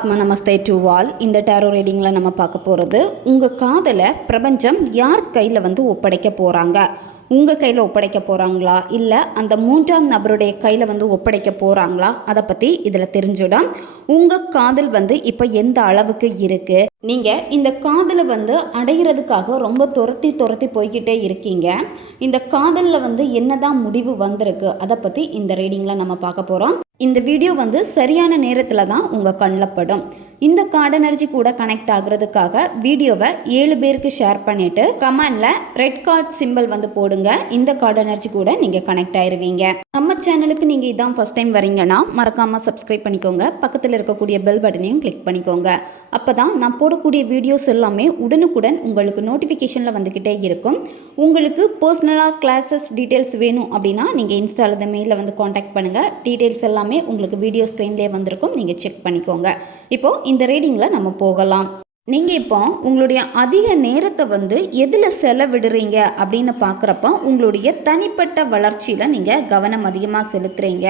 ஆத்மா நமஸ்தே டு வால் இந்த டேரோ ரீடிங்கில் நம்ம பார்க்க போகிறது உங்கள் காதலை பிரபஞ்சம் யார் கையில் வந்து ஒப்படைக்க போகிறாங்க உங்கள் கையில் ஒப்படைக்க போகிறாங்களா இல்லை அந்த மூன்றாம் நபருடைய கையில் வந்து ஒப்படைக்க போகிறாங்களா அதை பற்றி இதில் தெரிஞ்சிடும் உங்கள் காதல் வந்து இப்போ எந்த அளவுக்கு இருக்குது நீங்கள் இந்த காதலை வந்து அடையிறதுக்காக ரொம்ப துரத்தி துரத்தி போய்கிட்டே இருக்கீங்க. இந்த காதலில் வந்து என்னதான் முடிவு வந்திருக்கு? அதை பற்றி இந்த ரீடிங்கில் நம்ம பார்க்க போகிறோம் இந்த வீடியோ வந்து சரியான நேரத்தில் தான் உங்கள் கண்ணில் படும். இந்த கார்டு எனர்ஜி கூட கனெக்ட் ஆகுறதுக்காக வீடியோவை ஏழு பேருக்கு ஷேர் பண்ணிவிட்டு கமெண்ட்ல ரெட் கார்ட் சிம்பிள் வந்து போடுங்க. இந்த கார்டு எனர்ஜி கூட நீங்கள் கனெக்ட் ஆயிருவீங்க. நம்ம சேனலுக்கு நீங்கள் இதான் ஃபர்ஸ்ட் டைம் வரீங்கன்னா மறக்காமல் சப்ஸ்கிரைப் பண்ணிக்கோங்க. பக்கத்தில் இருக்கக்கூடிய பெல் பட்டனையும் கிளிக் பண்ணிக்கோங்க. அப்போ தான் நான் போடக்கூடிய வீடியோஸ் எல்லாமே உடனுக்குடன் உங்களுக்கு நோட்டிஃபிகேஷனில் வந்துக்கிட்டே இருக்கும். உங்களுக்கு பர்சனலாக கிளாஸஸ் டீட்டெயில்ஸ் வேணும் அப்படின்னா நீங்கள் இன்ஸ்டாவில் இந்த மெயிலில் வந்து காண்டாக்ட் பண்ணுங்கள் டீட்டெயில்ஸ் எல்லாமே உங்களுக்கு வீடியோ ஸ்க்ரீன்லேயே வந்திருக்கும். நீங்கள் செக் பண்ணிக்கோங்க. இப்போது இந்த ரீடிங்கில் நம்ம போகலாம். நீங்கள் இப்போ உங்களுடைய அதிக நேரத்தை வந்து எதில் செலவிடுறீங்க அப்படின்னு பார்க்குறப்ப உங்களுடைய தனிப்பட்ட வளர்ச்சியில் நீங்கள் கவனம் அதிகமாக செலுத்துகிறீங்க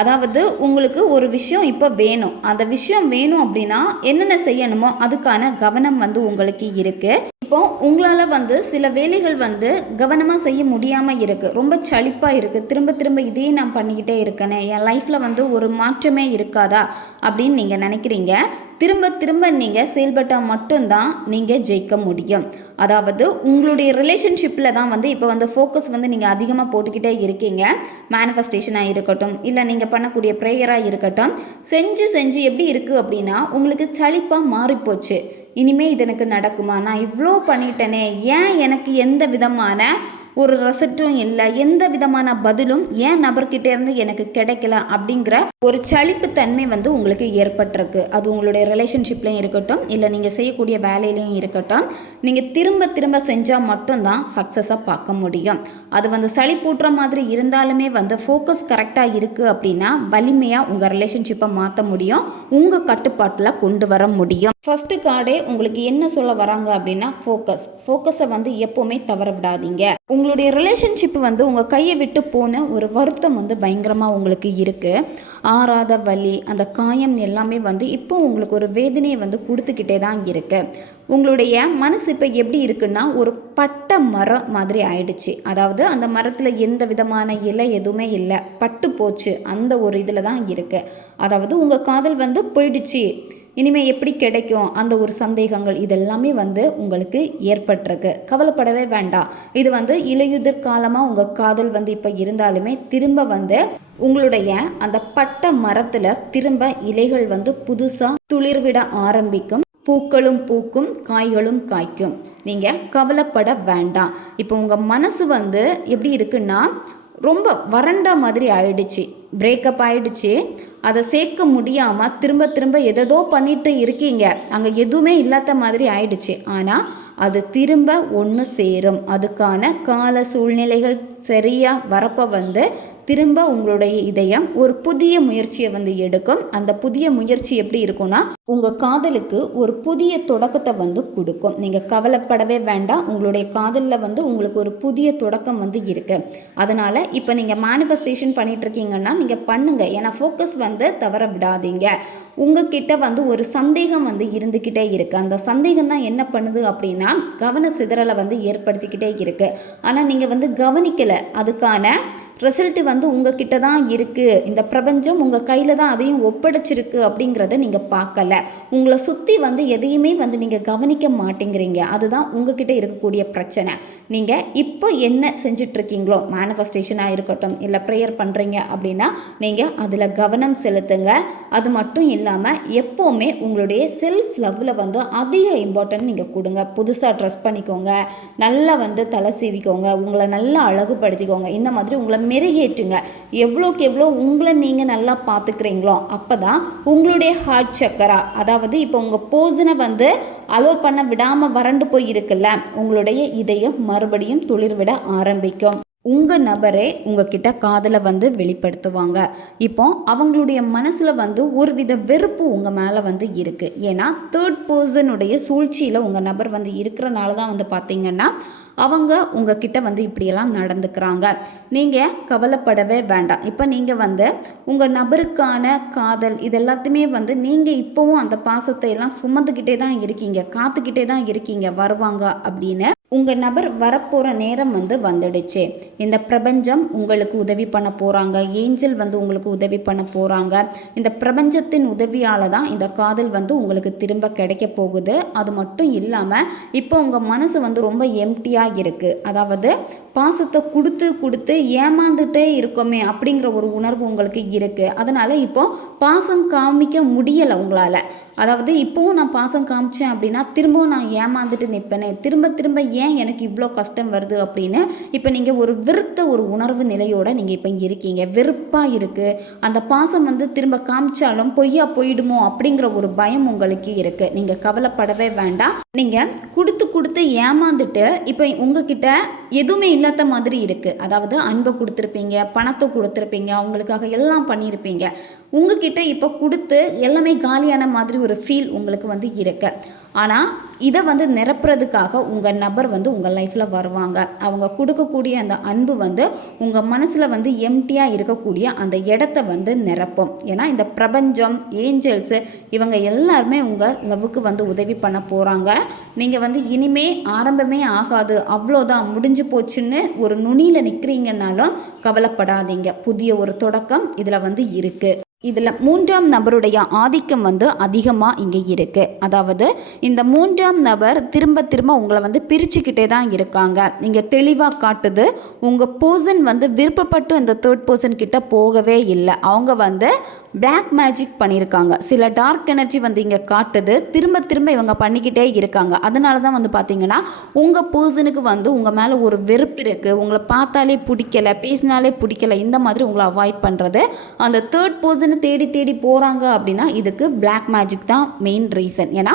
அதாவது உங்களுக்கு ஒரு விஷயம் இப்போ வேணும். அந்த விஷயம் வேணும் அப்படின்னா என்னென்ன செய்யணுமோ அதுக்கான கவனம் வந்து உங்களுக்கு இருக்குது இப்போ உங்களால் வந்து சில வேலைகள் வந்து கவனமாக செய்ய முடியாமல் இருக்குது ரொம்ப சலிப்பாக இருக்குது திரும்ப திரும்ப இதே நான் பண்ணிக்கிட்டே இருக்கேனே. என் லைஃப்பில் வந்து ஒரு மாற்றமே இருக்காதா அப்படின்னு நீங்கள் நினைக்கிறீங்க. திரும்ப திரும்ப நீங்கள் செயல்பட்டால் மட்டும்தான் நீங்கள் ஜெயிக்க முடியும். அதாவது உங்களுடைய ரிலேஷன்ஷிப்பில் தான் வந்து இப்போ வந்து ஃபோக்கஸ் வந்து நீங்கள் அதிகமாக போட்டுக்கிட்டே இருக்கீங்க. மேனிஃபெஸ்டேஷனாக இருக்கட்டும் இல்லை நீங்கள் பண்ணக்கூடிய ப்ரேயராக இருக்கட்டும் செஞ்சு செஞ்சு எப்படி இருக்குது அப்படின்னா உங்களுக்கு சலிப்பாக மாறிப்போச்சு. இனிமேல் இது எனக்கு நடக்குமா? நான் இவ்வளோ பண்ணிட்டேனே ஏன் எனக்கு எந்த விதமான ஒரு ரெசப்டும் இல்லை எந்த விதமான பதிலும் ஏன் நபர்கிட்ட இருந்து எனக்கு கிடைக்கல அப்படிங்கிற ஒரு சளிப்பு தன்மை வந்து உங்களுக்கு ஏற்பட்டிருக்கு. அது உங்களுடைய ரிலேஷன்ஷிப்லையும் இருக்கட்டும் இல்லை நீங்கள் செய்யக்கூடிய வேலையிலையும் இருக்கட்டும் நீங்கள் திரும்ப திரும்ப செஞ்சால் மட்டும்தான் சக்ஸஸாக பார்க்க முடியும். அது வந்து சளிப்பூட்டுற மாதிரி இருந்தாலுமே வந்து ஃபோக்கஸ் கரெக்டாக இருக்குது அப்படின்னா வலிமையாக உங்கள் ரிலேஷன்ஷிப்பை மாற்ற முடியும் உங்கள் கட்டுப்பாட்டில் கொண்டு வர முடியும். ஃபஸ்ட்டு கார்டே உங்களுக்கு என்ன சொல்ல வராங்க அப்படின்னா ஃபோக்கஸ் ஃபோக்கஸை வந்து எப்போவுமே தவற விடாதீங்க. உங்களுடைய ரிலேஷன்ஷிப் வந்து உங்கள் கையை விட்டு போன ஒரு வருத்தம் வந்து பயங்கரமாக உங்களுக்கு இருக்குது ஆறாத வலி அந்த காயம் எல்லாமே வந்து இப்போ உங்களுக்கு ஒரு வேதனையை வந்து கொடுத்துக்கிட்டே தான் இருக்குது உங்களுடைய மனசு இப்போ எப்படி இருக்குன்னா ஒரு பட்ட மரம் மாதிரி ஆயிடுச்சு. அதாவது அந்த மரத்தில் எந்த விதமான இலை எதுவுமே இல்லை. பட்டு போச்சு. அந்த ஒரு இதில் தான் இருக்குது அதாவது உங்கள் காதல் வந்து போயிடுச்சு. இனிமேல் எப்படி கிடைக்கும் அந்த ஒரு சந்தேகங்கள் இதெல்லாமே வந்து உங்களுக்கு ஏற்பட்டிருக்கு. கவலைப்படவே வேண்டாம். இது வந்து இலையுதிர் காலமாக உங்கள் காதல் வந்து இப்போ இருந்தாலுமே திரும்ப வந்து உங்களுடைய அந்த பட்ட மரத்தில் திரும்ப இலைகள் வந்து புதுசாக துளிர்விட ஆரம்பிக்கும். பூக்களும் பூக்கும் காய்களும் காய்க்கும். நீங்கள் கவலைப்பட வேண்டாம். இப்போ உங்கள் மனசு வந்து எப்படி இருக்குன்னா ரொம்ப வறண்ட மாதிரி ஆயிடுச்சு. பிரேக்கப் ஆயிடுச்சு. அதை சேர்க்க முடியாமல் திரும்ப திரும்ப எதோ பண்ணிட்டு இருக்கீங்க. அங்கே எதுவுமே இல்லாத மாதிரி ஆயிடுச்சு. ஆனால் அது திரும்ப ஒன்று சேரும். அதுக்கான கால சூழ்நிலைகள் சரியாக வரப்போ வந்து திரும்ப உங்களுடைய இதயம் ஒரு புதிய முயற்சியை வந்து எடுக்கும். அந்த புதிய முயற்சி எப்படி இருக்கும்னா உங்கள் காதலுக்கு ஒரு புதிய தொடக்கத்தை வந்து கொடுக்கும். நீங்கள் கவலைப்படவே வேண்டாம். உங்களுடைய காதலில் வந்து உங்களுக்கு ஒரு புதிய தொடக்கம் வந்து இருக்குது அதனால் இப்போ நீங்கள் மேனிஃபெஸ்டேஷன் பண்ணிட்டு இருக்கீங்கன்னா நீங்கள் பண்ணுங்கள் ஏன்னா ஃபோக்கஸ் வந்து தவற விடாதீங்க. உங்ககிட்ட வந்து ஒரு சந்தேகம் வந்து இருந்துக்கிட்டே இருக்குது அந்த சந்தேகம் தான் என்ன பண்ணுது அப்படின்னா கவன சிதறலை வந்து ஏற்படுத்திக்கிட்டே இருக்குது ஆனால் நீங்கள் வந்து கவனிக்கலை. அதுக்கான ரிசல்ட்டு வந்து உங்ககிட்ட தான் இருக்குது இந்த பிரபஞ்சம் உங்கள் கையில் தான் அதையும் ஒப்படைச்சிருக்கு அப்படிங்கிறத நீங்கள் பார்க்கல. உங்களை சுற்றி வந்து எதையுமே வந்து நீங்கள் கவனிக்க மாட்டேங்கிறீங்க. அதுதான் உங்ககிட்ட இருக்கக்கூடிய பிரச்சனை. நீங்கள் இப்போ என்ன செஞ்சிட்ருக்கீங்களோ மேனிஃபெஸ்டேஷனாக இருக்கட்டும் இல்லை ப்ரேயர் பண்ணுறீங்க அப்படின்னா நீங்கள் அதில் கவனம் செலுத்துங்க. அது மட்டும் இல்லாமல் எப்போவுமே உங்களுடைய செல்ஃப் லவ்வில் வந்து அதிக இம்பார்ட்டன்ட் நீங்கள் கொடுங்க. புதுசாக ட்ரெஸ் பண்ணிக்கோங்க. நல்லா வந்து தலை சீவிக்கோங்க. உங்களை நல்லா அழகுபடுத்திக்கோங்க. இந்த மாதிரி உங்களை மெருகேற்றுங்க. எவ்வளோக்கு எவ்வளோ உங்களை நீங்கள் நல்லா பார்த்துக்கிறீங்களோ அப்போ தான் உங்களுடைய ஹார்ட் சக்கரா அதாவது இப்போ உங்கள் போசனை வந்து அலோவ் பண்ண விடாமல் வறண்டு போய் இருக்குல்ல உங்களுடைய இதயம் மறுபடியும் துளிர்விட ஆரம்பிக்கும். உங்கள் நபரே உங்ககிட்ட காதலை வந்து வெளிப்படுத்துவாங்க. இப்போ அவங்களுடைய மனசில் வந்து ஒரு வித வெறுப்பு உங்கள் மேலே வந்து இருக்குது ஏன்னா தேர்ட் பர்சனுடைய சூழ்ச்சியில் உங்கள் நபர் வந்து இருக்கிறனால தான் வந்து பார்த்திங்கன்னா அவங்க உங்ககிட்ட வந்து இப்படியெல்லாம் நடந்துக்கிறாங்க. நீங்கள் கவலைப்படவே வேண்டாம். இப்போ நீங்கள் வந்து உங்கள் நபருக்கான காதல் இது எல்லாத்தையுமே வந்து நீங்கள் இப்போவும் அந்த பாசத்தை எல்லாம் சுமந்துக்கிட்டே தான் இருக்கீங்க. காத்துக்கிட்டே தான் இருக்கீங்க. வருவாங்க அப்படின்னு உங்கள் நபர் வரப்போகிற நேரம் வந்து வந்துடுச்சு. இந்த பிரபஞ்சம் உங்களுக்கு உதவி பண்ண போகிறாங்க ஏஞ்சல் வந்து உங்களுக்கு உதவி பண்ண போகிறாங்க இந்த பிரபஞ்சத்தின் உதவியால் தான் இந்த காதல் வந்து உங்களுக்கு திரும்ப கிடைக்க போகுது. அது மட்டும் இல்லாமல் இப்போ உங்கள் மனசு வந்து ரொம்ப எம்டியாக இருக்குது அதாவது பாசத்தை கொடுத்து கொடுத்து ஏமாந்துட்டே இருக்கோமே அப்படிங்கிற ஒரு உணர்வு உங்களுக்கு இருக்குது அதனால் இப்போ பாசம் காமிக்க முடியலை உங்களால். அதாவது இப்போவும் நான் பாசம் காமிச்சேன் அப்படின்னா திரும்பவும் நான் ஏமாந்துட்டு நிற்பேனே திரும்ப திரும்ப ஏன் எனக்கு இவ்வளோ கஷ்டம் வருது அப்படின்னு இப்போ நீங்கள் ஒரு விருத்த ஒரு உணர்வு நிலையோடு நீங்கள் இப்போ இருக்கீங்க. வெறுப்பாக இருக்குது அந்த பாசம் வந்து திரும்ப காமிச்சாலும் பொய்யா போயிடுமோ அப்படிங்கிற ஒரு பயம் உங்களுக்கு இருக்குது நீங்கள் கவலைப்படவே வேண்டாம். நீங்கள் கொடுத்து கொடுத்து ஏமாந்துட்டு இப்போ உங்ககிட்ட எதுவுமே இல்லாத மாதிரி இருக்குது அதாவது அன்பை கொடுத்துருப்பீங்க பணத்தை கொடுத்துருப்பீங்க அவங்களுக்காக எல்லாம் பண்ணியிருப்பீங்க. உங்ககிட்ட இப்போ கொடுத்து எல்லாமே காலியான மாதிரி ஒரு ஃபீல் உங்களுக்கு வந்து இருக்கு. ஆனால் இதை வந்து நிரப்புறதுக்காக உங்கள் நபர் வந்து உங்கள் லைஃப்பில் வருவாங்க. அவங்க கொடுக்கக்கூடிய அந்த அன்பு வந்து உங்கள் மனசில் வந்து எம்டியாக இருக்கக்கூடிய அந்த இடத்த வந்து நிரப்பும். ஏன்னா இந்த பிரபஞ்சம் ஏஞ்சல்ஸு இவங்க எல்லாருமே உங்கள் லவ்வுக்கு வந்து உதவி பண்ண போகிறாங்க நீங்கள் வந்து இனிமே ஆரம்பமே ஆகாது அவ்வளோதான் முடிஞ்சு போச்சுன்னு ஒரு நுனியில் நிற்கிறீங்கன்னாலும் கவலைப்படாதீங்க. புதிய ஒரு தொடக்கம் இதில் வந்து இருக்குது இதில் மூன்றாம் நபருடைய ஆதிக்கம் வந்து அதிகமாக இங்கே இருக்குது அதாவது இந்த மூன்றாம் நபர் திரும்ப திரும்ப உங்களை வந்து பிரிச்சுக்கிட்டே தான் இருக்காங்க. இங்கே தெளிவாக காட்டுது உங்கள் பர்சன் வந்து விருப்பப்பட்டு இந்த தேர்ட் பர்சன் கிட்ட போகவே இல்லை. அவங்க வந்து பிளாக் மேஜிக் பண்ணியிருக்காங்க சில டார்க் எனர்ஜி வந்து இங்கே காட்டுது. திரும்ப திரும்ப இவங்க பண்ணிக்கிட்டே இருக்காங்க. அதனால தான் வந்து பார்த்தீங்கன்னா உங்கள் பர்சனுக்கு வந்து உங்கள் மேலே ஒரு வெறுப்பு இருக்குது உங்களை பார்த்தாலே பிடிக்கல பேசினாலே பிடிக்கல இந்த மாதிரி உங்களை அவாய்ட் பண்ணுறது அந்த தேர்ட் பர்சனை தேடி தேடி போகிறாங்க அப்படின்னா இதுக்கு பிளாக் மேஜிக் தான் மெயின் ரீசன் ஏன்னா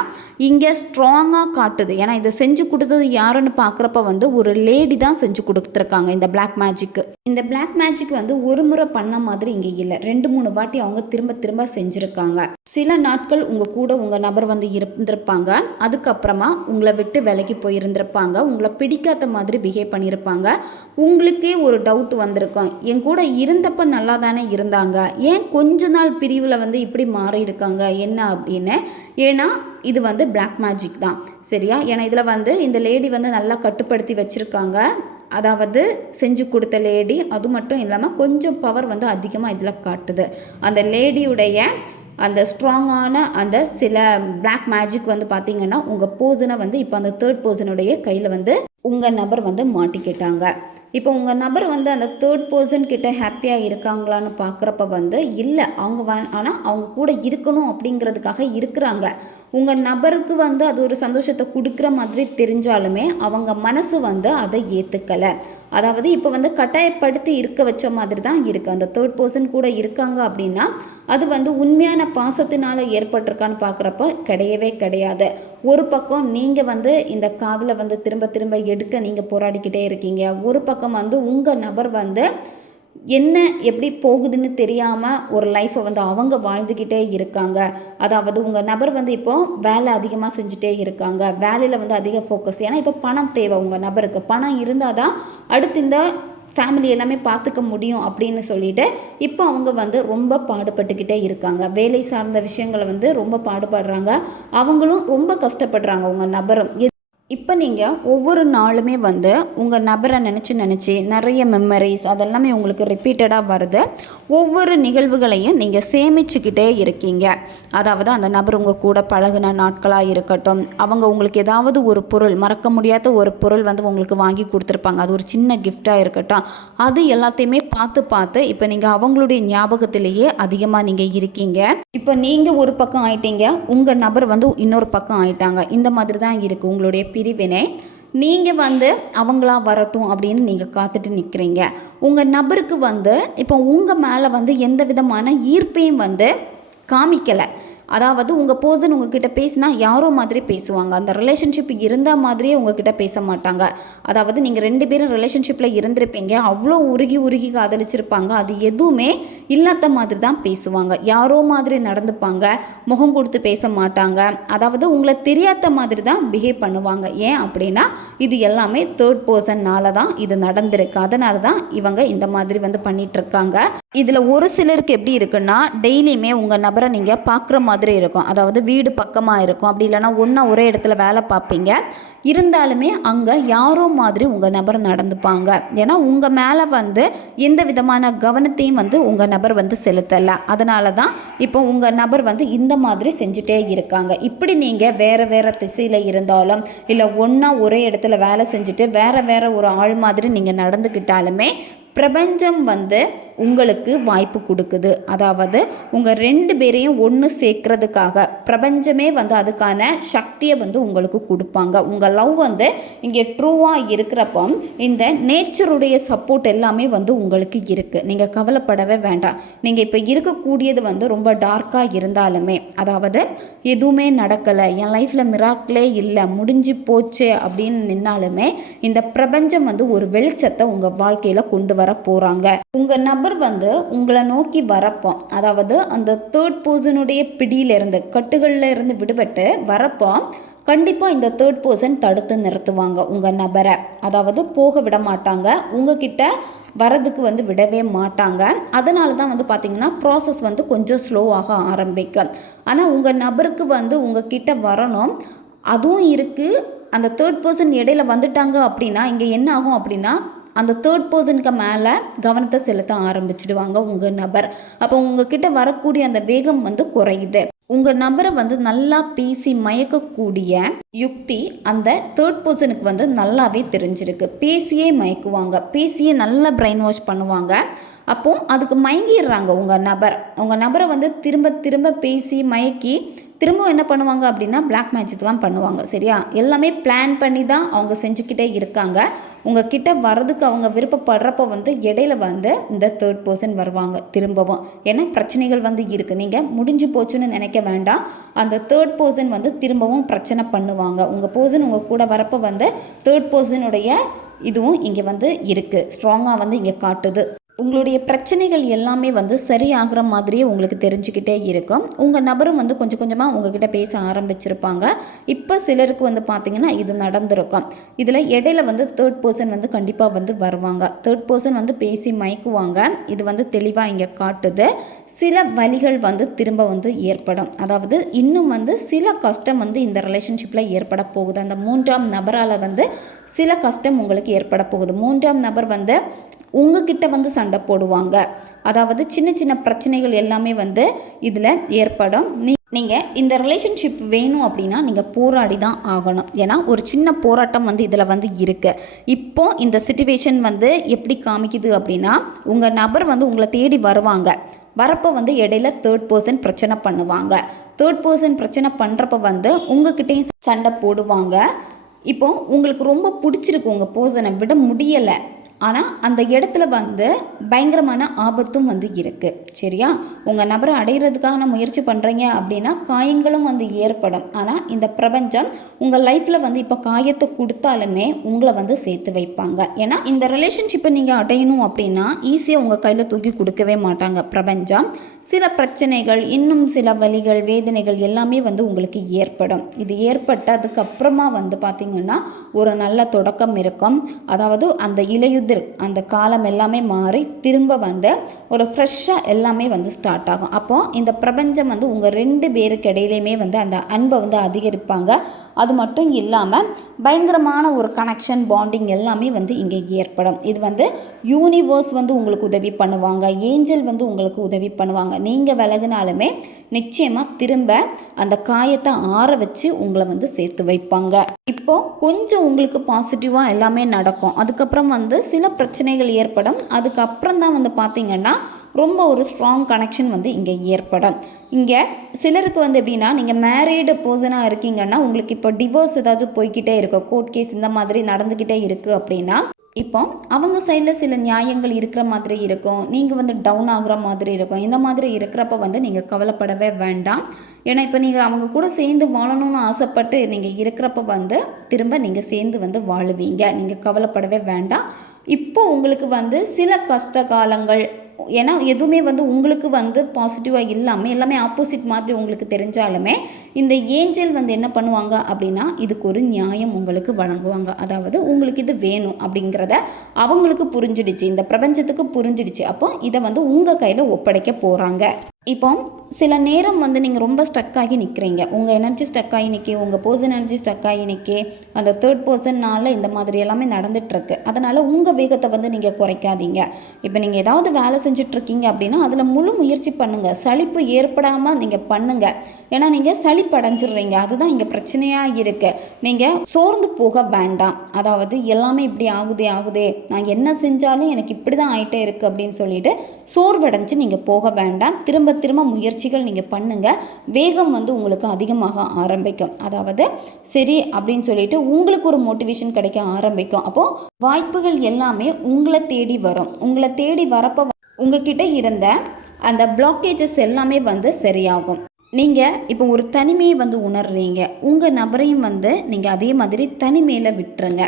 இங்கே ஸ்ட்ராங்காக காட்டுது. ஏன்னா இதை செஞ்சு கொடுத்தது யாருன்னு பார்க்குறப்ப வந்து ஒரு லேடி தான் செஞ்சு கொடுத்துருக்காங்க இந்த பிளாக் மேஜிக்கு இந்த பிளாக் மேஜிக் வந்து ஒரு முறை பண்ண மாதிரி இங்கே இல்லை. ரெண்டு மூணு வாட்டி அவங்க திரும்ப திரும்ப செஞ்சுருக்காங்க. சில நாட்கள் உங்கள் கூட உங்கள் நபர் வந்து இருந்திருப்பாங்க. அதுக்கப்புறமா உங்களை விட்டு விலகி போயிருந்திருப்பாங்க. உங்களை பிடிக்காத மாதிரி பிஹேவ் பண்ணியிருப்பாங்க. உங்களுக்கே ஒரு டவுட் வந்திருக்கும். என் கூட இருந்தப்ப நல்லா தானே இருந்தாங்க. ஏன் கொஞ்ச நாள் பிரிவில் வந்து இப்படி மாறி இருக்காங்க? என்ன அப்படின்னு. ஏன்னா இது வந்து பிளாக் மேஜிக் தான். சரியா? ஏன்னா இதில் வந்து இந்த லேடி வந்து நல்லா கட்டுப்படுத்தி வச்சுருக்காங்க. அதாவது செஞ்சு கொடுத்த லேடி அது மட்டும் இல்லாமல் கொஞ்சம் பவர் வந்து அதிகமாக இதில் காட்டுது. அந்த லேடியுடைய அந்த ஸ்ட்ராங்கான அந்த சில பிளாக் மேஜிக் வந்து பார்த்தீங்கன்னா உங்கள் போர்சனை வந்து இப்போ அந்த தேர்ட் போர்சனுடைய கையில் வந்து உங்கள் நபர் வந்து மாட்டிக்கிட்டாங்க இப்போ உங்கள் நபர் வந்து அந்த தேர்ட் பர்சன் கிட்ட ஹாப்பியாக இருக்காங்களான்னு பார்க்குறப்ப வந்து இல்லை அவங்க வ ஆனால் அவங்க கூட இருக்கணும் அப்படிங்கிறதுக்காக இருக்கிறாங்க. உங்கள் நபருக்கு வந்து அது ஒரு சந்தோஷத்தை கொடுக்குற மாதிரி தெரிஞ்சாலுமே அவங்க மனசு வந்து அதை ஏற்றுக்கலை அதாவது இப்போ வந்து கட்டாயப்படுத்தி இருக்க வச்ச மாதிரி தான் இருக்குது அந்த தேர்ட் பர்சன் கூட இருக்காங்க அப்படின்னா அது வந்து உண்மையான பாசத்தினால் ஏற்பட்டிருக்கான்னு பார்க்குறப்ப கிடையவே கிடையாது. ஒரு பக்கம் நீங்கள் வந்து இந்த காதில் வந்து திரும்ப திரும்ப எடுக்க நீங்கள் போராடிக்கிட்டே இருக்கீங்க. ஒரு பக்கம் வந்து உங்கள் நபர் வந்து என்ன எப்படி போகுதுன்னு தெரியாமல் ஒரு லைஃப்பை வந்து அவங்க வாழ்ந்துக்கிட்டே இருக்காங்க. அதாவது உங்கள் நபர் வந்து இப்போது வேலை அதிகமாக செஞ்சுட்டே இருக்காங்க. வேலையில் வந்து அதிக ஃபோக்கஸ் ஏன்னா இப்போ பணம் தேவை உங்கள் நபருக்கு. பணம் இருந்தால் தான் அடுத்து இந்த ஃபேமிலி எல்லாமே பார்த்துக்க முடியும் அப்படின்னு சொல்லிட்டு இப்போ அவங்க வந்து ரொம்ப பாடுபட்டுக்கிட்டே இருக்காங்க. வேலை சார்ந்த விஷயங்களை வந்து ரொம்ப பாடுபடுறாங்க. அவங்களும் ரொம்ப கஷ்டப்படுறாங்க உங்கள் நபரும். இப்போ நீங்கள் ஒவ்வொரு நாளுமே வந்து உங்கள் நபரை நினச்சி நினச்சி நிறைய மெமரிஸ் அதெல்லாமே உங்களுக்கு ரிப்பீட்டடாக வருது. ஒவ்வொரு நிகழ்வுகளையும் நீங்கள் சேமிச்சுக்கிட்டே இருக்கீங்க. அதாவது அந்த நபர் உங்கள் கூட பழகுன நாட்களாக இருக்கட்டும் அவங்க உங்களுக்கு ஏதாவது ஒரு பொருள் மறக்க முடியாத ஒரு பொருள் வந்து உங்களுக்கு வாங்கி கொடுத்துருப்பாங்க. அது ஒரு சின்ன கிஃப்டாக இருக்கட்டும். அது எல்லாத்தையுமே பார்த்து பார்த்து இப்போ நீங்கள் அவங்களுடைய ஞாபகத்திலேயே அதிகமாக நீங்கள் இருக்கீங்க. இப்போ நீங்கள் ஒரு பக்கம் ஆயிட்டீங்க உங்கள் நபர் வந்து இன்னொரு பக்கம் ஆயிட்டாங்க. இந்த மாதிரி தான் இருக்குது உங்களுடைய பிரிவினை நீங்கள் வந்து அவங்களா வரட்டும் அப்படின்னு நீங்கள் காத்துட்டு நிற்கிறீங்க உங்கள் நபருக்கு வந்து இப்போ உங்கள் மேலே வந்து எந்த விதமான ஈர்ப்பையும் வந்து காமிக்கலை. அதாவது உங்கள் பர்சன் உங்ககிட்ட பேசினா யாரோ மாதிரி பேசுவாங்க. அந்த ரிலேஷன்ஷிப் இருந்தால் மாதிரியே உங்ககிட்ட பேச மாட்டாங்க. அதாவது நீங்கள் ரெண்டு பேரும் ரிலேஷன்ஷிப்பில் இருந்திருப்பீங்க. அவ்வளோ உருகி உருகி காதலிச்சிருப்பாங்க. அது எதுவுமே இல்லாத மாதிரி தான் பேசுவாங்க. யாரோ மாதிரி நடந்துப்பாங்க. முகம் கொடுத்து பேச மாட்டாங்க. அதாவது உங்களை தெரியாத மாதிரி தான் பிஹேவ் பண்ணுவாங்க. ஏன் அப்படின்னா இது எல்லாமே தேர்ட் பர்சன்னால தான் இது நடந்திருக்கு. அதனால தான் இவங்க இந்த மாதிரி வந்து பண்ணிகிட்ருக்காங்க இதில் ஒரு சிலருக்கு எப்படி இருக்குன்னா டெய்லியுமே உங்கள் நபரை நீங்கள் பார்க்குற மாதிரி இருக்கும். அதாவது வீடு பக்கமாக இருக்கும். அப்படி இல்லைன்னா ஒன்றா ஒரே இடத்துல வேலை பார்ப்பீங்க. இருந்தாலுமே அங்கே யாரோ மாதிரி உங்கள் நபர் நடந்துப்பாங்க. ஏன்னா உங்கள் மேலே வந்து எந்த விதமான கவனத்தையும் வந்து உங்கள் நபர் வந்து செலுத்தலை. அதனால தான் இப்போ உங்கள் நபர் வந்து இந்த மாதிரி செஞ்சுட்டே இருக்காங்க. இப்படி நீங்கள் வேறு வேறு திசையில் இருந்தாலும் இல்லை ஒன்றா ஒரே இடத்துல வேலை செஞ்சுட்டு வேறு வேறு ஒரு ஆள் மாதிரி நீங்கள் நடந்துக்கிட்டாலுமே பிரபஞ்சம் வந்து உங்களுக்கு வாய்ப்பு கொடுக்குது. அதாவது உங்கள் ரெண்டு பேரையும் ஒன்று சேர்க்கறதுக்காக பிரபஞ்சமே வந்து அதுக்கான சக்தியை வந்து உங்களுக்கு கொடுப்பாங்க. உங்கள் லவ் வந்து இங்கே ட்ரூவாக இருக்கிறப்போ இந்த நேச்சருடைய சப்போர்ட் எல்லாமே வந்து உங்களுக்கு இருக்குது நீங்கள் கவலைப்படவே வேண்டாம். நீங்கள் இப்போ இருக்கக்கூடியது வந்து ரொம்ப டார்க்காக இருந்தாலுமே அதாவது எதுவுமே நடக்கலை என் லைஃப்பில் மிராக்கிளே இல்லை முடிஞ்சு போச்சு அப்படின்னு நின்னாலுமே இந்த பிரபஞ்சம் வந்து ஒரு வெளிச்சத்தை உங்கள் வாழ்க்கையில் கொண்டு வர போகிறாங்க உங்கள் நபர் வந்து உங்களை நோக்கி வரப்போ அதாவது அந்த தேர்ட் பர்சனுடைய பிடியிலிருந்து கட்டுகளில் இருந்து விடுபட்டு வரப்போ கண்டிப்பாக இந்த தேர்ட் பர்சன் தடுத்து நிறுத்துவாங்க உங்கள் நபரை. அதாவது போக விட மாட்டாங்க. உங்ககிட்ட வரதுக்கு வந்து விடவே மாட்டாங்க. அதனால தான் வந்து பார்த்திங்கன்னா ப்ராசஸ் வந்து கொஞ்சம் ஸ்லோவாக ஆரம்பிக்கும் ஆனால் உங்கள் நபருக்கு வந்து உங்கள் கிட்ட வரணும். அதுவும் இருக்குது அந்த தேர்ட் பர்சன் இடையில வந்துட்டாங்க அப்படின்னா இங்கே என்ன ஆகும் அப்படின்னா அந்த தேர்ட் பர்சனுக்கு மேலே கவனத்தை செலுத்த ஆரம்பிச்சிடுவாங்க உங்கள் நபர். அப்போ உங்ககிட்ட வரக்கூடிய அந்த வேகம் வந்து குறையுது. உங்கள் நபரை வந்து நல்லா பேசி மயக்கக்கூடிய யுக்தி அந்த தேர்ட் பர்சனுக்கு வந்து நல்லாவே தெரிஞ்சிருக்கு. பேசியே மயக்குவாங்க. பேசியே நல்லா பிரெயின் வாஷ் பண்ணுவாங்க. அப்போது அதுக்கு மயங்கிடுறாங்க உங்கள் நபர். உங்கள் நபரை வந்து திரும்ப திரும்ப பேசி மயக்கி திரும்ப என்ன பண்ணுவாங்க அப்படின்னா பிளாக் மேஜிக் தான் பண்ணுவாங்க. சரியா? எல்லாமே பிளான் பண்ணி தான் அவங்க செஞ்சுக்கிட்டே இருக்காங்க. உங்கள் கிட்ட வர்றதுக்கு அவங்க விருப்பப்படுறப்போ வந்து இடையில வந்து இந்த தேர்ட் பர்சன் வருவாங்க திரும்பவும். ஏன்னா பிரச்சனைகள் வந்து இருக்குது நீங்கள் முடிஞ்சு போச்சுன்னு நினைக்க வேண்டாம். அந்த தேர்ட் பர்சன் வந்து திரும்பவும் பிரச்சனை பண்ணுவாங்க. உங்கள் பர்சன் உங்கள் கூட வரப்போ வந்து தேர்ட் பர்சனுடைய இதுவும் இங்கே வந்து இருக்குது ஸ்ட்ராங்காக வந்து இங்கே காட்டுது. உங்களுடைய பிரச்சனைகள் எல்லாமே வந்து சரியாகிற மாதிரியே உங்களுக்கு தெரிஞ்சுக்கிட்டே இருக்கும். உங்கள் நபரும் வந்து கொஞ்சம் கொஞ்சமாக உங்ககிட்ட பேச ஆரம்பிச்சிருப்பாங்க. இப்போ சிலருக்கு வந்து பார்த்திங்கன்னா இது நடந்திருக்கும். இதில் இடையில வந்து தேர்ட் பர்சன் வந்து கண்டிப்பாக வந்து வருவாங்க. தேர்ட் பர்சன் வந்து பேசி மயக்குவாங்க. இது வந்து தெளிவாக இங்கே காட்டுது. சில வழிகள் வந்து திரும்ப வந்து ஏற்படும். அதாவது இன்னும் வந்து சில கஷ்டம் வந்து இந்த ரிலேஷன்ஷிப்பில் ஏற்பட போகுது. அந்த மூன்றாம் நபரால் வந்து சில கஷ்டம் உங்களுக்கு ஏற்பட போகுது. மூன்றாம் நபர் வந்து உங்ககிட்ட வந்து சண்டை போடுவாங்க. அதாவது சின்ன சின்ன பிரச்சனைகள் எல்லாமே வந்து இதில் ஏற்படும். நீ நீங்கள் இந்த ரிலேஷன்ஷிப் வேணும் அப்படின்னா நீங்கள் போராடி தான் ஆகணும். ஏன்னா ஒரு சின்ன போராட்டம் வந்து இதில் வந்து இருக்குது இப்போ இந்த சுச்சுவேஷன் வந்து எப்படி காமிக்குது அப்படின்னா உங்கள் நபர் வந்து உங்களை தேடி வருவாங்க. வரப்போ வந்து இடையில தேர்ட் பர்சன் பிரச்சனை பண்ணுவாங்க. தேர்ட் பர்சன் பிரச்சனை பண்ணுறப்ப வந்து உங்ககிட்டயும் சண்டை போடுவாங்க. இப்போ உங்களுக்கு ரொம்ப பிடிச்சிருக்கு உங்கள் பர்சனை விட முடியலை. ஆனால் அந்த இடத்துல வந்து பயங்கரமான ஆபத்தும் வந்து இருக்குது சரியா? உங்கள் நபரை அடையிறதுக்கான முயற்சி பண்ணுறீங்க அப்படின்னா காயங்களும் வந்து ஏற்படும். ஆனால் இந்த பிரபஞ்சம் உங்கள் லைஃப்பில் வந்து இப்போ காயத்தை கொடுத்தாலுமே உங்களை வந்து சேர்த்து வைப்பாங்க. ஏன்னா இந்த ரிலேஷன்ஷிப்பை நீங்கள் அடையணும் அப்படின்னா ஈஸியாக உங்கள் கையில் தூக்கி கொடுக்கவே மாட்டாங்க. பிரபஞ்சம் சில பிரச்சனைகள் இன்னும் சில வலிகள் வேதனைகள் எல்லாமே வந்து உங்களுக்கு ஏற்படும். இது ஏற்பட்டதுக்கப்புறமா வந்து பார்த்திங்கன்னா ஒரு நல்ல தொடக்கம் இருக்கும். அதாவது அந்த இலையுதிர் அந்த காலம் எல்லாமே மாறி திரும்ப வந்து ஒரு ஃப்ரெஷ்ஷாக எல்லாமே வந்து ஸ்டார்ட் ஆகும். அப்போது இந்த பிரபஞ்சம் வந்து உங்கள் ரெண்டு பேருக்கு இடையிலையுமே வந்து அந்த அன்பை வந்து அதிகரிப்பாங்க. அது மட்டும் இல்லாமல் பயங்கரமான ஒரு கனெக்ஷன் பாண்டிங் எல்லாமே வந்து இங்கே ஏற்படும். இது வந்து யூனிவர்ஸ் வந்து உங்களுக்கு உதவி பண்ணுவாங்க. ஏஞ்சல் வந்து உங்களுக்கு உதவி பண்ணுவாங்க. நீங்கள் விலகுனாலுமே நிச்சயமாக திரும்ப அந்த காயத்தை ஆற வச்சு உங்களை வந்து சேர்த்து வைப்பாங்க. இப்போ கொஞ்சம் உங்களுக்கு பாசிட்டிவாக எல்லாமே நடக்கும். அதுக்கப்புறம் வந்து சில பிரச்சனைகள் ஏற்படும். அதுக்கப்புறம் தான் வந்து பார்த்திங்கன்னா ரொம்ப ஒரு ஸ்ட்ராங் கனெக்ஷன் வந்து இங்கே ஏற்படும். இங்கே சிலருக்கு வந்து எப்படின்னா நீங்கள் மேரீடு பர்சனாக இருக்கீங்கன்னா உங்களுக்கு இப்போ டிவோர்ஸ் ஏதாவது போய்க்கிட்டே இருக்கோ கோர்ட் கேஸ் இந்த மாதிரி நடந்துக்கிட்டே இருக்குது அப்படின்னா இப்போ அவங்க சைடில் சில நியாயங்கள் இருக்கிற மாதிரி இருக்கும். நீங்கள் வந்து டவுன் ஆகுற மாதிரி இருக்கும். இந்த மாதிரி இருக்கிறப்ப வந்து நீங்கள் கவலைப்படவே வேண்டாம். ஏன்னா இப்போ நீங்கள் அவங்க கூட சேர்ந்து வாழணும்னு ஆசைப்பட்டு நீங்கள் இருக்கிறப்ப வந்து திரும்ப நீங்கள் சேர்ந்து வந்து வாழுவீங்க. நீங்கள் கவலைப்படவே வேண்டாம். இப்போ உங்களுக்கு வந்து சில கஷ்ட காலங்கள் ஏன்னா எதுவுமே வந்து உங்களுக்கு வந்து பாசிட்டிவாக இல்லாமல் எல்லாமே ஆப்போசிட் மாதிரி உங்களுக்கு தெரிஞ்சாலுமே இந்த ஏஞ்சல் வந்து என்ன பண்ணுவாங்க அப்படின்னா இதுக்கு ஒரு நியாயம் உங்களுக்கு வழங்குவாங்க. அதாவது உங்களுக்கு இது வேணும் அப்படிங்கிறத அவங்களுக்கு புரிஞ்சிடுச்சு. இந்த பிரபஞ்சத்துக்கு புரிஞ்சிடுச்சு. அப்போ இதை வந்து உங்கள் கையில் ஒப்படைக்க போகிறாங்க இப்போ சில நேரம் வந்து நீங்கள் ரொம்ப ஸ்டக் ஆகி நிற்கிறீங்க உங்கள் எனர்ஜி ஸ்டக் ஆகி நிற்கி உங்கள் போர்சன் எனர்ஜி ஸ்டக் ஆகி நிற்கி அந்த தேர்ட் பர்சன்னால் இந்த மாதிரி எல்லாமே நடந்துகிட்ருக்கு அதனால் உங்கள் வேகத்தை வந்து நீங்கள் குறைக்காதீங்க. இப்போ நீங்கள் ஏதாவது வேலை செஞ்சிட்ருக்கீங்க அப்படின்னா அதில் முழு முயற்சி பண்ணுங்கள் சளிப்பு ஏற்படாமல் நீங்கள் பண்ணுங்கள் ஏன்னா நீங்கள் சளிப்படைஞ்சிடுறீங்க அதுதான் இங்கே பிரச்சனையாக இருக்குது நீங்கள் சோர்ந்து போக வேண்டாம். அதாவது எல்லாமே இப்படி ஆகுதே ஆகுதே. நான் என்ன செஞ்சாலும் எனக்கு இப்படி தான் ஆகிட்டே இருக்குது அப்படின்னு சொல்லிட்டு சோர்வடைஞ்சு நீங்கள் போக வேண்டாம். திரும்ப திரும்ப முயற்சிகள் நீங்கள் பண்ணுங்கள் வேகம் வந்து உங்களுக்கு அதிகமாக ஆரம்பிக்கும். அதாவது சரி அப்படின்னு சொல்லிட்டு உங்களுக்கு ஒரு மோட்டிவேஷன் கிடைக்க ஆரம்பிக்கும். அப்போது வாய்ப்புகள் எல்லாமே உங்களை தேடி வரும். உங்களை தேடி வரப்போ உங்ககிட்ட இருந்த அந்த பிளாக்கேஜஸ் எல்லாமே வந்து சரியாகும். நீங்கள் இப்போ ஒரு தனிமையை வந்து உணர்றீங்க. உங்கள் நபரையும் வந்து நீங்கள் அதே மாதிரி தனிமையில் விட்டுருங்க.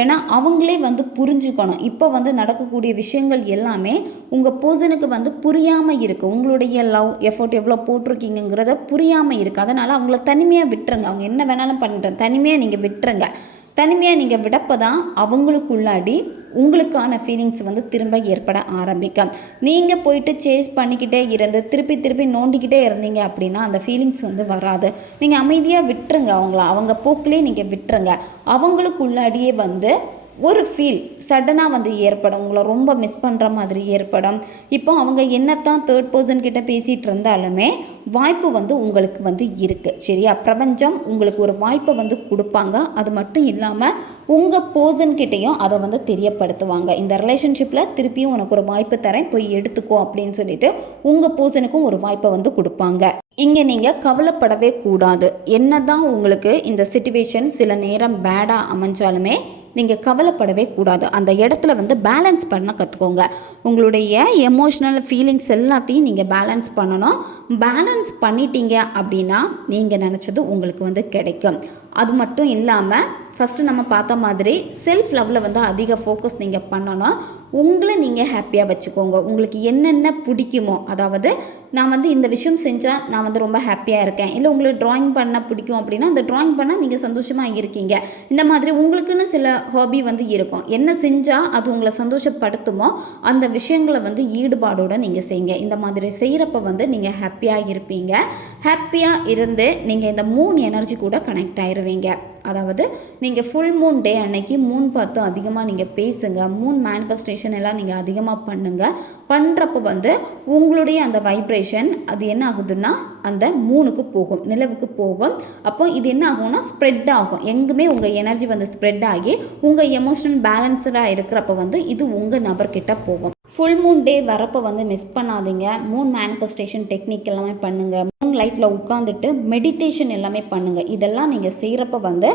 ஏன்னா அவங்களே வந்து புரிஞ்சுக்கணும். இப்போ வந்து நடக்கக்கூடிய விஷயங்கள் எல்லாமே உங்கள் பர்சனுக்கு வந்து புரியாமல் இருக்குது உங்களுடைய லவ் எஃபோர்ட் எவ்வளோ போட்டிருக்கீங்கிறத புரியாமல் இருக்குது அதனால் அவங்கள தனிமையாக விட்டுருங்க. அவங்க என்ன வேணாலும் பண்ணுறேன் தனிமையாக நீங்கள் விட்டுருங்க. தனிமையாக நீங்கள் விடப்போ தான் அவங்களுக்குள்ளாடி உங்களுக்கான ஃபீலிங்ஸ் வந்து திரும்ப ஏற்பட ஆரம்பிக்கும் நீங்கள் போயிட்டு சேஸ் பண்ணிக்கிட்டே இருந்து திருப்பி திருப்பி நோண்டிக்கிட்டே இருந்தீங்க அப்படின்னா அந்த ஃபீலிங்ஸ் வந்து வராது. நீங்கள் அமைதியாக விட்டுருங்க அவங்கள. அவங்க போக்கிலே நீங்கள் விட்டுருங்க. அவங்களுக்குள்ளாடியே வந்து ஒரு ஃபீல் சடனாக வந்து ஏற்படும். உங்களை ரொம்ப மிஸ் பண்ணுற மாதிரி ஏற்படும். இப்போ அவங்க என்னத்தான் தேர்ட் பர்சன் கிட்ட பேசிகிட்டு இருந்தாலுமே வாய்ப்பு வந்து உங்களுக்கு வந்து இருக்குது சரியா? பிரபஞ்சம் உங்களுக்கு ஒரு வாய்ப்பை வந்து கொடுப்பாங்க. அது மட்டும் இல்லாமல் உங்கள் பர்சன் கிட்டேயும் அதை வந்து தெரியப்படுத்துவாங்க. இந்த ரிலேஷன்ஷிப்பில் திருப்பியும் உனக்கு ஒரு வாய்ப்பு தரேன். போய் எடுத்துக்கோ அப்படின்னு சொல்லிட்டு உங்கள் பர்சனுக்கும் ஒரு வாய்ப்பை வந்து கொடுப்பாங்க. இங்கே நீங்கள் கவலைப்படவே கூடாது. என்ன தான் உங்களுக்கு இந்த சுச்சுவேஷன் சில நேரம் பேடாக அமைஞ்சாலுமே நீங்கள் கவலைப்படவே கூடாது. அந்த இடத்துல வந்து பேலன்ஸ் பண்ண கற்றுக்கோங்க உங்களுடைய எமோஷ்னல் ஃபீலிங்ஸ் எல்லாத்தையும் நீங்கள் பேலன்ஸ் பண்ணணும். பேலன்ஸ் பண்ணிட்டீங்க அப்படின்னா நீங்கள் நினச்சது உங்களுக்கு வந்து கிடைக்கும். அது மட்டும் இல்லாமல் ஃபஸ்ட்டு நம்ம பார்த்த மாதிரி செல்ஃப் லவ்வில் வந்து அதிக ஃபோக்கஸ் நீங்கள் பண்ணணும் உங்களை நீங்கள் ஹாப்பியாக வச்சுக்கோங்க. உங்களுக்கு என்னென்ன பிடிக்குமோ அதாவது நான் வந்து இந்த விஷயம் செஞ்சால் நான் வந்து ரொம்ப ஹாப்பியாக இருக்கேன். இல்லை உங்களுக்கு ட்ராயிங் பண்ண பிடிக்கும் அப்படின்னா அந்த ட்ராயிங் பண்ணால் நீங்கள் சந்தோஷமாக இருக்கீங்க. இந்த மாதிரி உங்களுக்குன்னு சில ஹாபி வந்து இருக்கும். என்ன செஞ்சால் அது உங்களை சந்தோஷப்படுத்துமோ அந்த விஷயங்களை வந்து ஈடுபாடோடு நீங்கள் செய்யுங்க. இந்த மாதிரி செய்கிறப்ப வந்து நீங்கள் ஹாப்பியாக இருப்பீங்க. ஹாப்பியாக இருந்து நீங்கள் இந்த மூணு எனர்ஜி கூட கனெக்ட் ஆயிடுவீங்க அதாவது நீங்கள் ஃபுல் மூன் டே அன்னைக்கு மூன் பார்த்து அதிகமாக நீங்கள் பேசுங்க மூன் மேனிஃபெஸ்டேஷன் எல்லாம் நீங்கள் அதிகமாக பண்ணுங்கள் பண்ணுறப்ப வந்து உங்களுடைய அந்த வைப்ரேஷன் அது என்ன ஆகுதுன்னா அந்த மூணுக்கு போகும் நிலவுக்கு போகும். அப்போ இது என்ன ஆகும்னா ஸ்ப்ரெட் ஆகும். எங்குமே உங்கள் எனர்ஜி வந்து ஸ்ப்ரெட் ஆகி உங்கள் எமோஷனல் பேலன்ஸ்டாக இருக்கிறப்ப வந்து இது உங்கள் நபர்கிட்ட போகும். ஃபுல் மூன் டே வரப்போ வந்து மிஸ் பண்ணாதீங்க. மூன் மேனிஃபெஸ்டேஷன் டெக்னிக் எல்லாமே பண்ணுங்கள் மூன் லைட்டில் உட்காந்துட்டு மெடிடேஷன் எல்லாமே பண்ணுங்கள் இதெல்லாம் நீங்கள் செய்கிறப்ப வந்து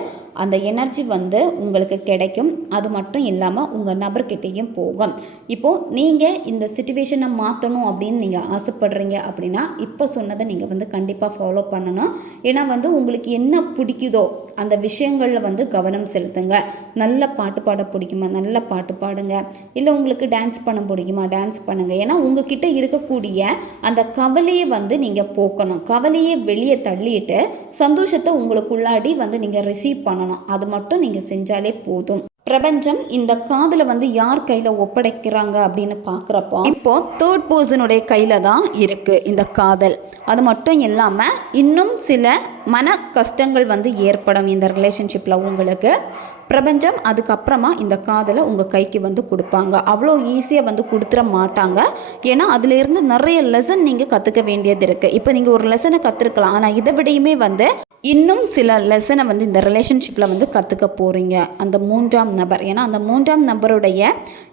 அந்த எனர்ஜி வந்து உங்களுக்கு கிடைக்கும். அது மட்டும் இல்லாமல் உங்கள் நபர்கிட்டேயும் போகும். இப்போது நீங்கள் இந்த சுச்சுவேஷனை மாற்றணும் அப்படின்னு நீங்கள் ஆசைப்படுறீங்க அப்படின்னா இப்போ சொன்னதை நீங்கள் வந்து கண்டிப்பாக ஃபாலோ பண்ணணும். ஏன்னா வந்து உங்களுக்கு என்ன பிடிக்குதோ அந்த விஷயங்களில் வந்து கவனம் செலுத்துங்க. நல்ல பாட்டு பாட பிடிக்குமா? நல்ல பாட்டு பாடுங்க. இல்லை உங்களுக்கு டான்ஸ் பண்ண முடியும் டான்ஸ் பண்ணுங்கள் ஏன்னா உங்ககிட்ட இருக்கக்கூடிய அந்த கவலையை வந்து நீங்கள் போக்கணும். கவலையை வெளியே தள்ளிட்டு சந்தோஷத்தை உங்களுக்குள்ளாடி வந்து நீங்கள் ரிசீவ் பண்ணணும். அது மட்டும் நீங்கள் செஞ்சாலே போதும். பிரபஞ்சம் இந்த காதலை வந்து யார் கையில் ஒப்படைக்கிறாங்க அப்படின்னு பார்க்குறப்போ இப்போ தேர்ட் பர்சனுடைய கையில் தான் இருக்குது இந்த காதல். அது மட்டும் இல்லாமல் இன்னும் சில மன கஷ்டங்கள் வந்து ஏற்படும் இந்த ரிலேஷன்ஷிப்பில் உங்களுக்கு. பிரபஞ்சம் அதுக்கப்புறமா இந்த காதலை உங்கள் கைக்கு வந்து கொடுப்பாங்க. அவ்வளோ ஈஸியாக வந்து கொடுத்துட மாட்டாங்க. ஏன்னா அதுலேருந்து நிறைய லெசன் நீங்கள் கற்றுக்க வேண்டியது இருக்குது இப்போ நீங்கள் ஒரு லெசனை கற்றுருக்கலாம் ஆனால் இதை விடையுமே வந்து இன்னும் சில லெசனை வந்து இந்த ரிலேஷன்ஷிப்பில் வந்து கற்றுக்க போகிறீங்க அந்த மூன்றாம் நபர். ஏன்னா அந்த மூன்றாம் நபருடைய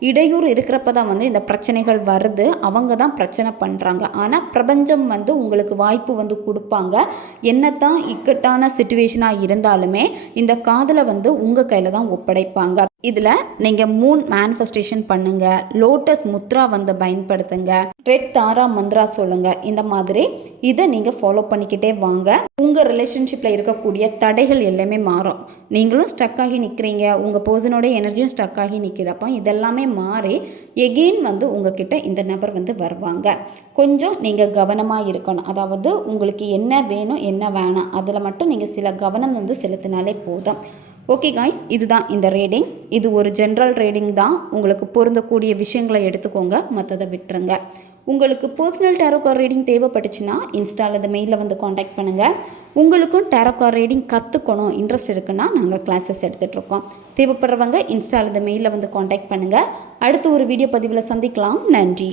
இடையூறு இருக்கிறப்ப தான் வந்து இந்த பிரச்சனைகள் வருது. அவங்க தான் பிரச்சனை பண்ணுறாங்க ஆனால் பிரபஞ்சம் வந்து உங்களுக்கு வாய்ப்பு வந்து கொடுப்பாங்க. என்னத்தான் இக்கட்டான சுச்சுவேஷனாக இருந்தாலுமே இந்த காதலை வந்து உங்கள் கையில் தான் ஒப்படைப்பாங்க. இதில் நீங்கள் மூன் மேனிஃபெஸ்டேஷன் பண்ணுங்கள் லோட்டஸ் முத்ரா வந்து பயன்படுத்துங்க ரெட் தாரா மந்த்ரா சொல்லுங்கள் இந்த மாதிரி இதை நீங்கள் ஃபாலோ பண்ணிக்கிட்டே வாங்க. உங்கள் ரிலேஷன்ஷிப்பில் இருக்கக்கூடிய தடைகள் எல்லாமே மாறும். நீங்களும் ஸ்டக் ஆகி நிற்கிறீங்க உங்கள் பர்சனோட எனர்ஜியும் ஸ்டக் ஆகி நிற்கிது அப்போ இதெல்லாமே மாறி எகெயின் வந்து உங்ககிட்ட இந்த நபர் வந்து வருவாங்க. கொஞ்சம் நீங்கள் கவனமாக இருக்கணும். அதாவது உங்களுக்கு என்ன வேணும் என்ன வேணாம். அதில் மட்டும் நீங்கள் சில கவனம் வந்து செலுத்தினாலே போதும். ஓகே காய்ஸ் இதுதான் இந்த ரீடிங் இது ஒரு ஜென்ரல் ரீடிங் தான். உங்களுக்கு பொருந்தக்கூடிய விஷயங்களை எடுத்துக்கோங்க. மற்றதை விட்டுருங்க. உங்களுக்கு பர்சனல் டேரோக்கார் ரீடிங் தேவைப்பட்டுச்சுன்னா இன்ஸ்டாவில் இந்த மெயிலில் வந்து காண்டாக்ட் பண்ணுங்கள் உங்களுக்கும் டேரோக்கார் ரீடிங் கற்றுக்கணும் இன்ட்ரெஸ்ட் இருக்குன்னா நாங்கள் கிளாஸஸ் எடுத்துகிட்ருக்கோம் தேவைப்படுறவங்க இன்ஸ்டாவில் இந்த மெயிலில் வந்து காண்டாக்ட் பண்ணுங்கள் அடுத்து ஒரு வீடியோ பதிவில் சந்திக்கலாம். நன்றி.